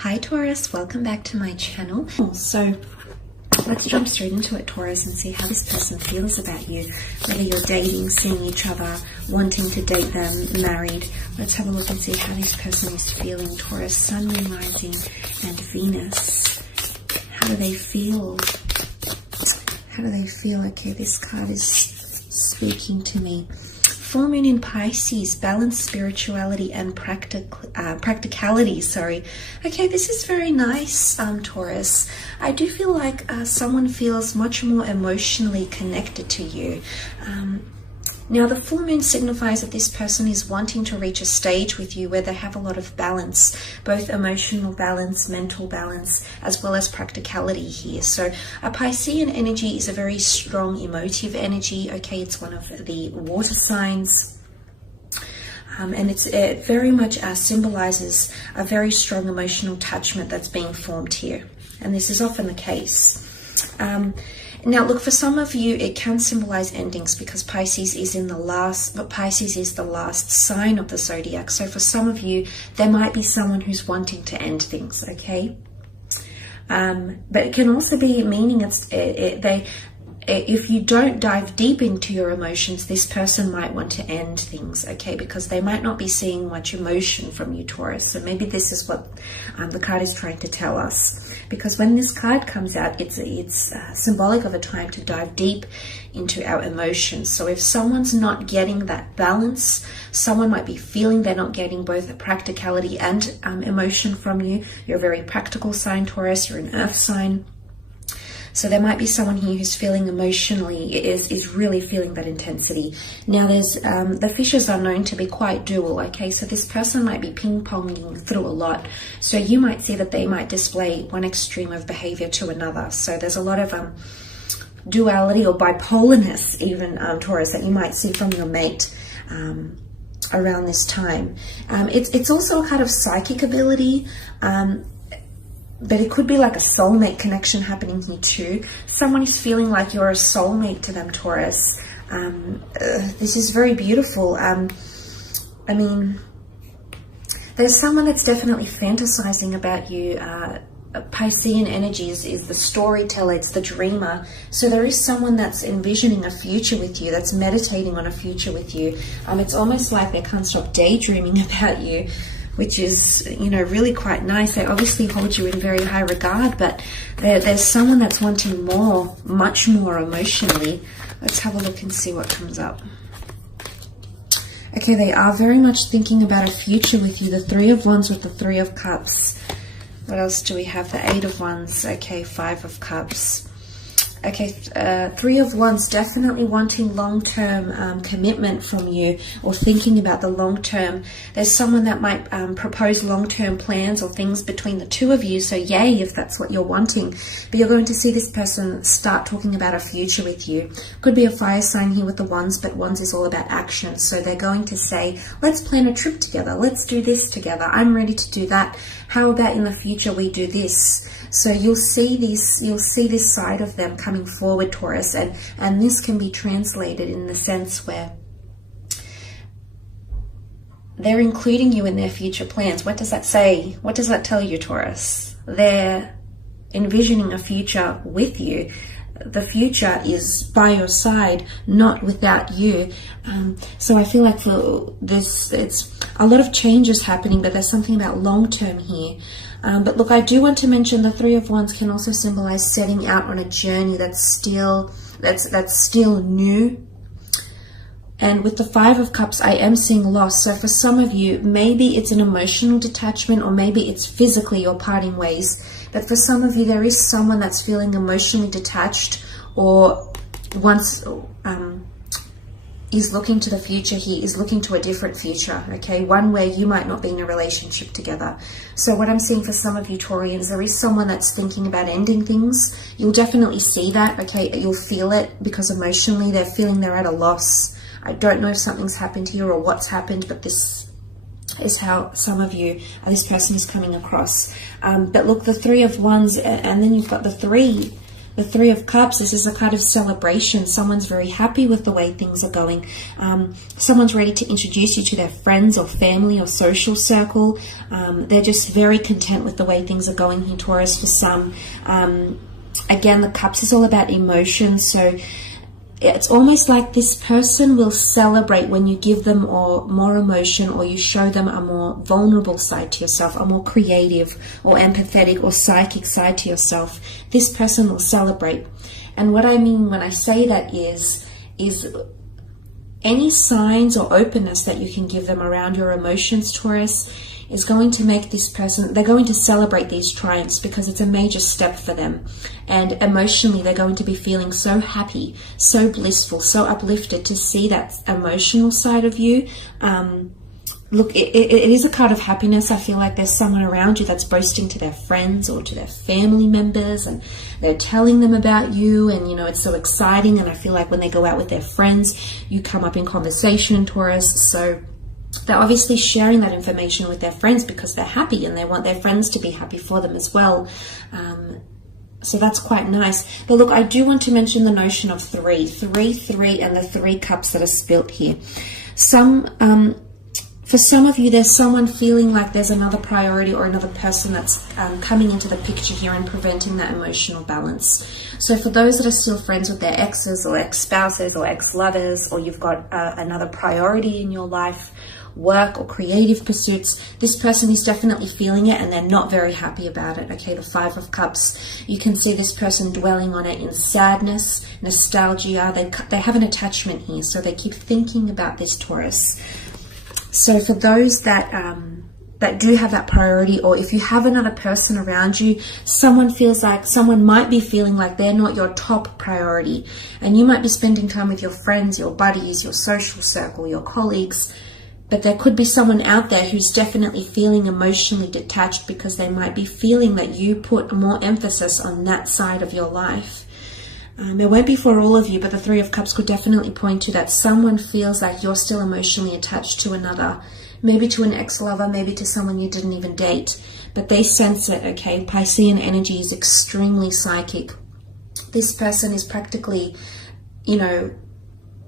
Hi Taurus, welcome back to my channel. So let's jump straight into it, Taurus, and see how this person feels about you. Whether you're dating, seeing each other, wanting to date them, married. Let's have a look and see how this person is feeling. Taurus, Sun, Moon, Rising, and Venus. How do they feel? How do they feel? Okay, this card is speaking to me. Full moon in Pisces, balance, spirituality, and practicality. Okay, this is very nice, Taurus. I do feel like someone feels much more emotionally connected to you. Now, the full moon signifies that this person is wanting to reach a stage with you where they have a lot of balance, both emotional balance, mental balance, as well as practicality here. So a Piscean energy is a very strong emotive energy. Okay, it's one of the water signs. And it very much symbolizes a very strong emotional attachment that's being formed here. And this is often the case. Now, look, for some of you, it can symbolize endings because Pisces is the last sign of the zodiac. So for some of you, there might be someone who's wanting to end things, okay? But it can also be meaning if you don't dive deep into your emotions, this person might want to end things, okay? Because they might not be seeing much emotion from you, Taurus. So maybe this is what the card is trying to tell us. Because when this card comes out, it's symbolic of a time to dive deep into our emotions. So if someone's not getting that balance, someone might be feeling they're not getting both practicality and emotion from you. You're a very practical sign, Taurus. You're an earth sign. So there might be someone here who's feeling emotionally, is really feeling that intensity. Now there's, the fishes are known to be quite dual, okay? So this person might be ping-ponging through a lot. So you might see that they might display one extreme of behavior to another. So there's a lot of duality or bipolarness even, Taurus, that you might see from your mate around this time. It's also a kind of psychic ability, but it could be like a soulmate connection happening here too. Someone is feeling like you're a soulmate to them, Taurus. This is very beautiful. I mean, there's someone that's definitely fantasizing about you. Piscean energy is the storyteller, it's the dreamer. So there is someone that's envisioning a future with you, that's meditating on a future with you. It's almost like they can't stop daydreaming about you, which is, you know, really quite nice. They obviously hold you in very high regard, but there's someone that's wanting more, much more emotionally. Let's have a look and see what comes up. Okay, they are very much thinking about a future with you. The Three of Wands with the Three of Cups. What else do we have? The Eight of Wands. Okay, Five of Cups. Okay, Three of Wands, definitely wanting long-term commitment from you, or thinking about the long term. There's someone that might propose long-term plans or things between the two of you, so yay if that's what you're wanting. But you're going to see this person start talking about a future with you. Could be a fire sign here with the Wands, but Wands is all about action. So they're going to say, let's plan a trip together, let's do this together, I'm ready to do that. How about in the future we do this? So you'll see this side of them coming forward, Taurus, and this can be translated in the sense where they're including you in their future plans. What does that say? What does that tell you, Taurus? They're envisioning a future with you. The future is by your side, not without you. So I feel like for this, it's a lot of changes happening, but there's something about long term here. But look, I do want to mention the Three of Wands can also symbolize setting out on a journey that's still new. And with the Five of Cups, I am seeing loss. So for some of you, maybe it's an emotional detachment, or maybe it's physically you're parting ways. But for some of you, there is someone that's feeling emotionally detached, or is looking to the future here, is looking to a different future, okay? One where you might not be in a relationship together. So what I'm seeing for some of you Taurians, there is someone that's thinking about ending things. You'll definitely see that, okay? You'll feel it because emotionally they're feeling they're at a loss. I don't know if something's happened here or what's happened, but this is how some of you, this person is coming across. But look, the Three of Wands, and then you've got the Three The Three of Cups, this is a card of celebration. Someone's very happy with the way things are going. Someone's ready to introduce you to their friends or family or social circle. They're just very content with the way things are going here, Taurus, for some. Again, the Cups is all about emotions, so it's almost like this person will celebrate when you give them more emotion, or you show them a more vulnerable side to yourself, a more creative or empathetic or psychic side to yourself. This person will celebrate. And what I mean when I say that is any signs or openness that you can give them around your emotions, Taurus, is going to make this person, they're going to celebrate these triumphs because it's a major step for them. And emotionally, they're going to be feeling so happy, so blissful, so uplifted to see that emotional side of you. Look, it is a card of happiness. I feel like there's someone around you that's boasting to their friends or to their family members, and they're telling them about you, and you know, it's so exciting. And I feel like when they go out with their friends, you come up in conversation, Taurus. So they're obviously sharing that information with their friends because they're happy and they want their friends to be happy for them as well. So that's quite nice. But look, I do want to mention the notion of three, and the 3 cups that are spilt here. For some of you, there's someone feeling like there's another priority or another person that's coming into the picture here and preventing that emotional balance. So for those that are still friends with their exes or ex-spouses or ex-lovers, or you've got another priority in your life, work or creative pursuits, this person is definitely feeling it and they're not very happy about it. Okay, the 5 of Cups, you can see this person dwelling on it in sadness, nostalgia. They have an attachment here, so they keep thinking about this, Taurus. So for those that do have that priority, or if you have another person around you, someone might be feeling like they're not your top priority, and you might be spending time with your friends, your buddies, your social circle, your colleagues, but there could be someone out there who's definitely feeling emotionally detached because they might be feeling that you put more emphasis on that side of your life. It won't be for all of you, but the 3 of Cups could definitely point to that someone feels like you're still emotionally attached to another, maybe to an ex-lover, maybe to someone you didn't even date, but they sense it, okay? Piscean energy is extremely psychic. This person is practically, you know,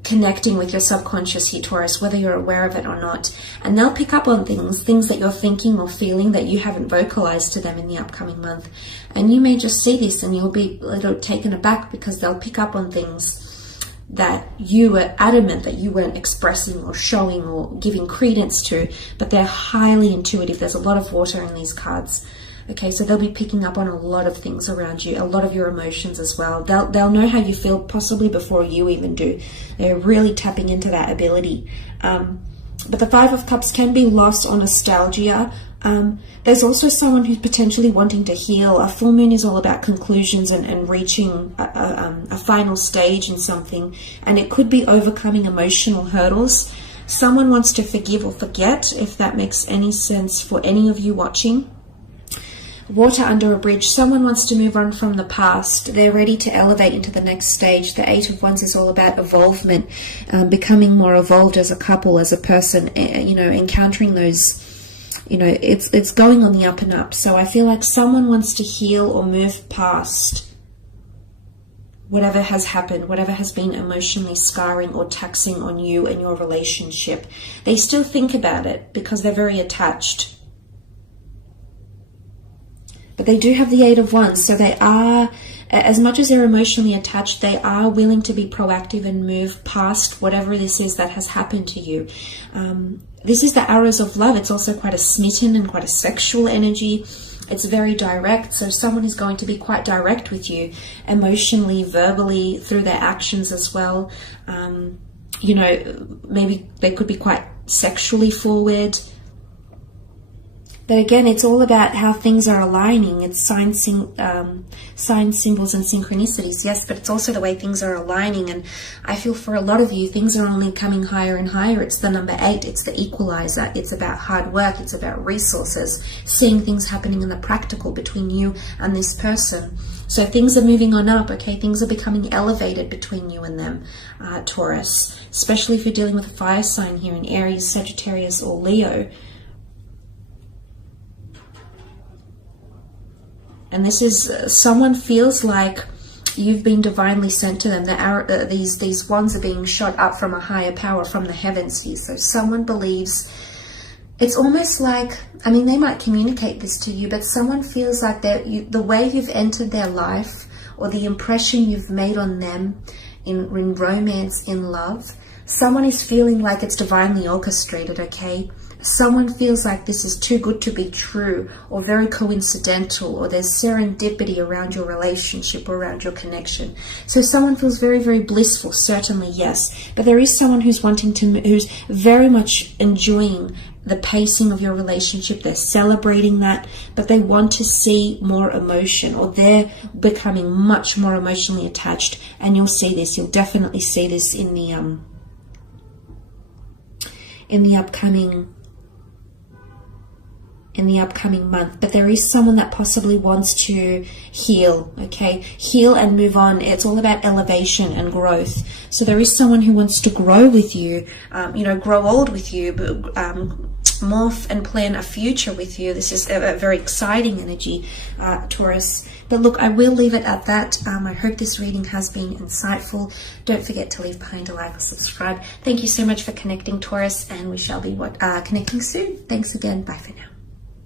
connecting with your subconscious here, Taurus, whether you're aware of it or not. And they'll pick up on things that you're thinking or feeling that you haven't vocalized to them in the upcoming month. And you may just see this and you'll be a little taken aback because they'll pick up on things that you were adamant that you weren't expressing or showing or giving credence to, but they're highly intuitive. There's a lot of water in these cards. Okay, so they'll be picking up on a lot of things around you, a lot of your emotions as well. They'll know how you feel possibly before you even do. They're really tapping into that ability. But the 5 of Cups can be lost on nostalgia. There's also someone who's potentially wanting to heal. A full moon is all about conclusions and reaching a final stage in something. And it could be overcoming emotional hurdles. Someone wants to forgive or forget, if that makes any sense for any of you watching. Water under a bridge. Someone wants to move on from the past. They're ready to elevate into the next stage. The 8 of Wands is all about evolvement, becoming more evolved as a couple, as a person, you know, encountering those, you know, it's going on the up and up. So I feel like someone wants to heal or move past whatever has happened, whatever has been emotionally scarring or taxing on you and your relationship. They still think about it because they're very attached. But they do have the 8 of Wands, so they are, as much as they're emotionally attached, they are willing to be proactive and move past whatever this is that has happened to you. This is the arrows of love. It's also quite a smitten and quite a sexual energy. It's very direct, so someone is going to be quite direct with you, emotionally, verbally, through their actions as well. You know, maybe they could be quite sexually forward. But again, it's all about how things are aligning. It's signs, symbols, and synchronicities, yes, but it's also the way things are aligning. And I feel for a lot of you, things are only coming higher and higher. It's the number 8. It's the equalizer. It's about hard work. It's about resources, seeing things happening in the practical between you and this person. So things are moving on up, okay? Things are becoming elevated between you and them, Taurus, especially if you're dealing with a fire sign here in Aries, Sagittarius, or Leo. And this is someone feels like you've been divinely sent to them. These wands are being shot up from a higher power, from the heavens here. So someone believes, it's almost like, I mean, they might communicate this to you, but someone feels like the way you've entered their life, or the impression you've made on them in romance, in love, someone is feeling like it's divinely orchestrated, okay? Someone feels like this is too good to be true, or very coincidental, or there's serendipity around your relationship or around your connection. So someone feels very, very blissful, certainly, yes. But there is someone who's who's very much enjoying the pacing of your relationship. They're celebrating that, but they want to see more emotion, or they're becoming much more emotionally attached. And you'll see this, you'll definitely see this in the upcoming month. But there is someone that possibly wants to heal, okay? Heal and move on. It's all about elevation and growth. So there is someone who wants to grow with you, grow old with you, but morph and plan a future with you. This is a very exciting energy, Taurus. But look, I will leave it at that. I hope this reading has been insightful. Don't forget to leave behind a like or subscribe. Thank you so much for connecting, Taurus, and we shall be connecting soon. Thanks again. Bye for now.